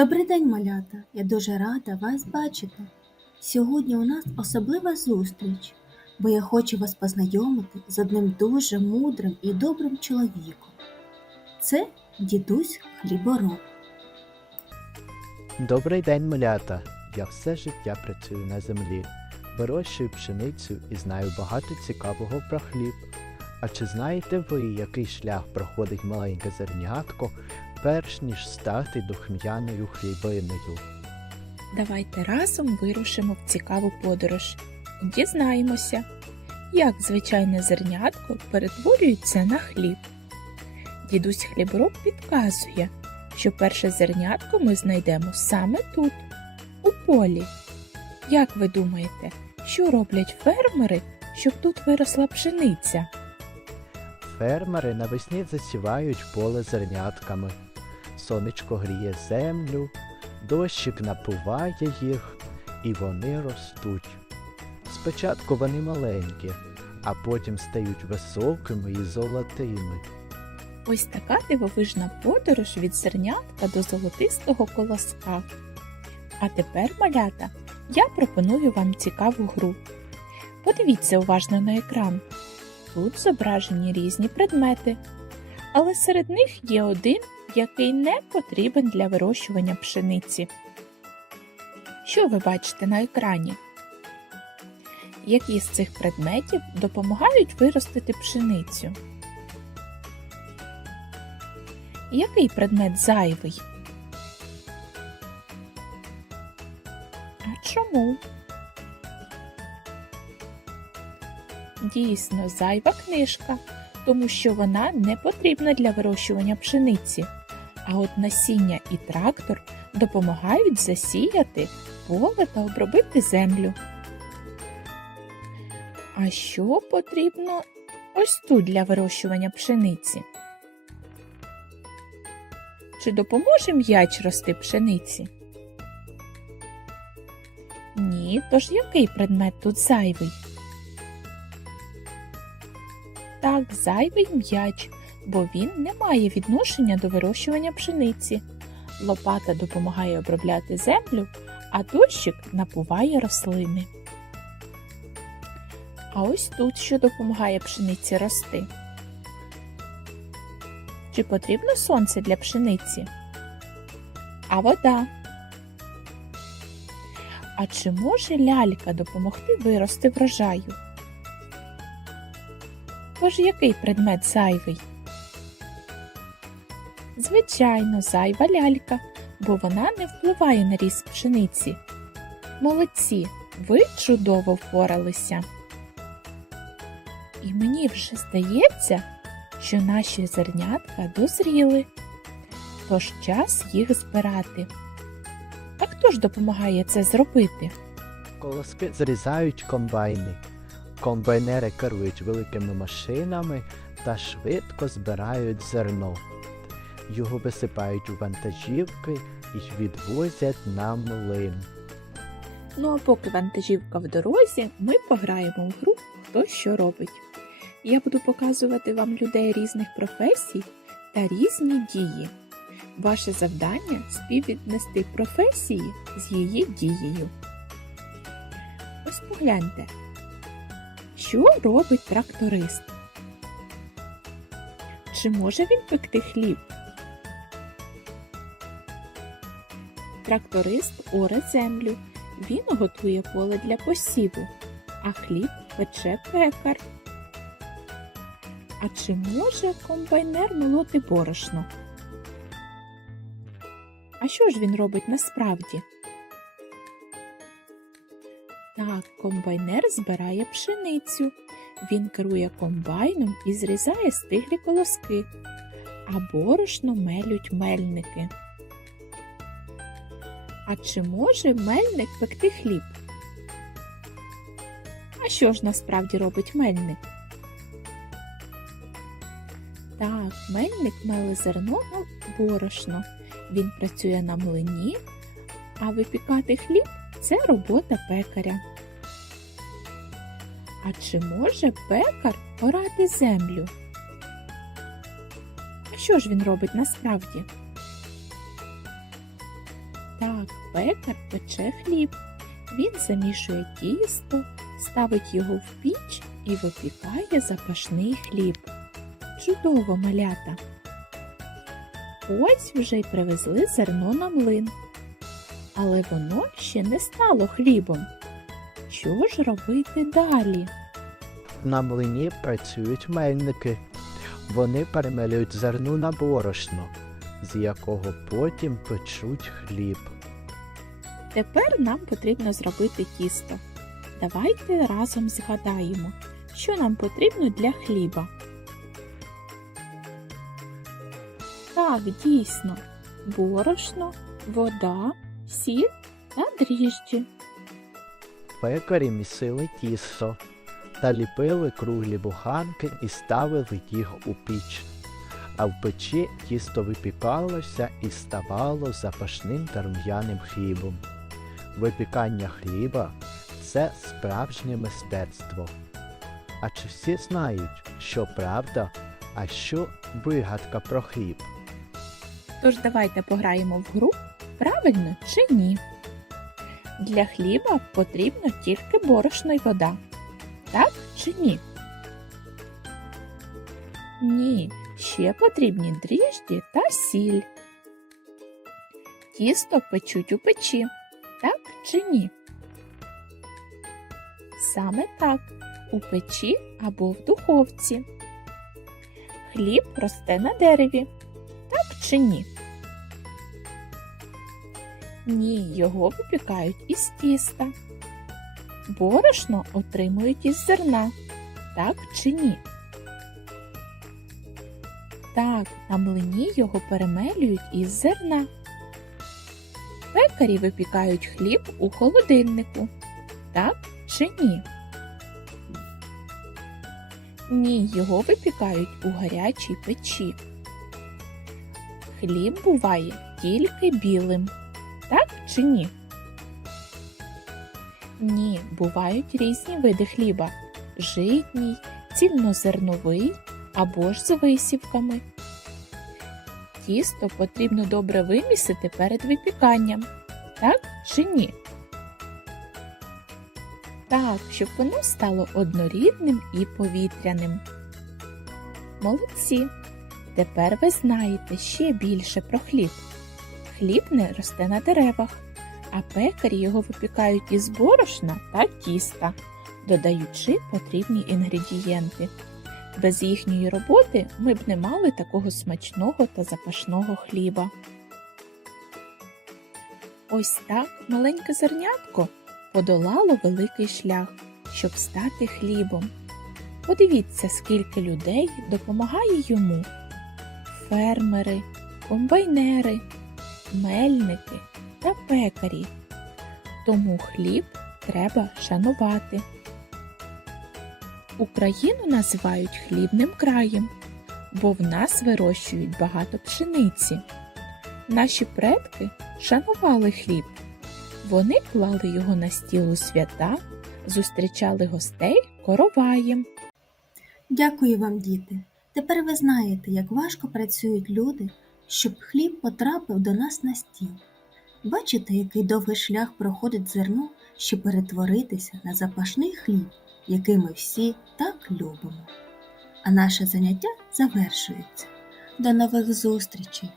Добрий день, малята! Я дуже рада вас бачити. Сьогодні у нас особлива зустріч, бо я хочу вас познайомити з одним дуже мудрим і добрим чоловіком. Це дідусь Хлібороб. Добрий день, малята! Я все життя працюю на землі, вирощую пшеницю і знаю багато цікавого про хліб. А чи знаєте ви, який шлях проходить маленьке зернятко, перш ніж стати духм'яною хлібиною? Давайте разом вирушимо в цікаву подорож і дізнаємося, як звичайне зернятко перетворюється на хліб. Дідусь хлібороб підказує, що перше зернятко ми знайдемо саме тут, у полі. Як ви думаєте, що роблять фермери, щоб тут виросла пшениця? Фермери навесні засівають поле зернятками. Сонечко гріє землю, дощик напуває їх, і вони ростуть. Спочатку вони маленькі, а потім стають високими і золотими. Ось така дивовижна подорож від зернятка до золотистого колоска. А тепер, малята, я пропоную вам цікаву гру. Подивіться уважно на екран. Тут зображені різні предмети, але серед них є один, який не потрібен для вирощування пшениці. Що ви бачите на екрані? Які з цих предметів допомагають виростити пшеницю? Який предмет зайвий? А чому? Дійсно, зайва книжка, тому що вона не потрібна для вирощування пшениці. А от насіння і трактор допомагають засіяти поле та обробити землю. А що потрібно ось тут для вирощування пшениці? Чи допоможе м'яч рости пшениці? Ні, тож який предмет тут зайвий? Так, зайвий м'яч, бо він не має відношення до вирощування пшениці. Лопата допомагає обробляти землю, а дощик напуває рослини. А ось тут що допомагає пшениці рости. Чи потрібно сонце для пшениці? А вода? А чи може лялька допомогти вирости врожаю? Тож який предмет зайвий? Звичайно, зайва лялька, бо вона не впливає на ріст пшениці. Молодці, ви чудово впоралися. І мені вже здається, що наші зернятка дозріли, тож час їх збирати. А хто ж допомагає це зробити? Колоски зрізають комбайни. Комбайнери керують великими машинами та швидко збирають зерно. Його висипають у вантажівки і відвозять на млин. Ну а поки вантажівка в дорозі, ми пограємо в гру Хто що робить. Я буду показувати вам людей різних професій та різні дії. Ваше завдання співвіднести професії з її дією. Ось погляньте, що робить тракторист? Чи може він пекти хліб? Тракторист оре землю. Він готує поле для посіву, а хліб пече пекар. А чи може комбайнер молоти борошно? А що ж він робить насправді? Так, комбайнер збирає пшеницю. Він керує комбайном і зрізає стиглі колоски, а борошно мелють мельники. А чи може мельник пекти хліб? А що ж насправді робить мельник? Так, мельник меле зерно на борошно. Він працює на млині, а випікати хліб це робота пекаря. А чи може пекар орати землю? А що ж він робить насправді? Так, пекар пече хліб. Він замішує тісто, ставить його в піч і випікає запашний хліб. Чудово, малята! Ось вже й привезли зерно на млин. Але воно ще не стало хлібом. Що ж робити далі? На млині працюють мельники. Вони перемелюють зерно на борошно, з якого потім печуть хліб. Тепер нам потрібно зробити тісто. Давайте разом згадаємо, що нам потрібно для хліба. Так, дійсно, борошно, вода, сіль та дріжджі. Пекарі місили тісто та ліпили круглі буханки і ставили їх у піч. А в печі тісто випікалося і ставало запашним та рум'яним хлібом. Випікання хліба це справжнє мистецтво. А чи всі знають, що правда, а що вигадка про хліб? Тож давайте пограємо в гру правильно чи ні. Для хліба потрібно тільки борошно й вода. Так чи ні? Ні, ще потрібні дріжджі та сіль. Тісто печуть у печі. Так чи ні? Саме так, у печі або в духовці. Хліб росте на дереві. Так чи ні? Ні, його випікають із тіста. Борошно отримують із зерна. Так чи ні? Так, на млині його перемелюють із зерна. Пекарі випікають хліб у холодильнику. Так чи ні? Ні, його випікають у гарячій печі. Хліб буває тільки білим. Так чи ні? Ні, бувають різні види хліба: житній, цільнозерновий або ж з висівками. Тісто потрібно добре вимісити перед випіканням. Так чи ні? Так, щоб воно стало однорідним і повітряним. Молодці! Тепер ви знаєте ще більше про хліб. Хліб не росте на деревах, а пекарі його випікають із борошна та тіста, додаючи потрібні інгредієнти. Без їхньої роботи ми б не мали такого смачного та запашного хліба. Ось так маленьке зернятко подолало великий шлях, щоб стати хлібом. Подивіться, скільки людей допомагає йому: фермери, комбайнери, мельники та пекарі. Тому хліб треба шанувати. Україну називають хлібним краєм, бо в нас вирощують багато пшениці. Наші предки шанували хліб. Вони клали його на стіл у свята, зустрічали гостей короваєм. Дякую вам, діти. Тепер ви знаєте, як важко працюють люди, щоб хліб потрапив до нас на стіл. Бачите, який довгий шлях проходить зерно, щоб перетворитися на запашний хліб, який ми всі так любимо. А наше заняття завершується. До нових зустрічей!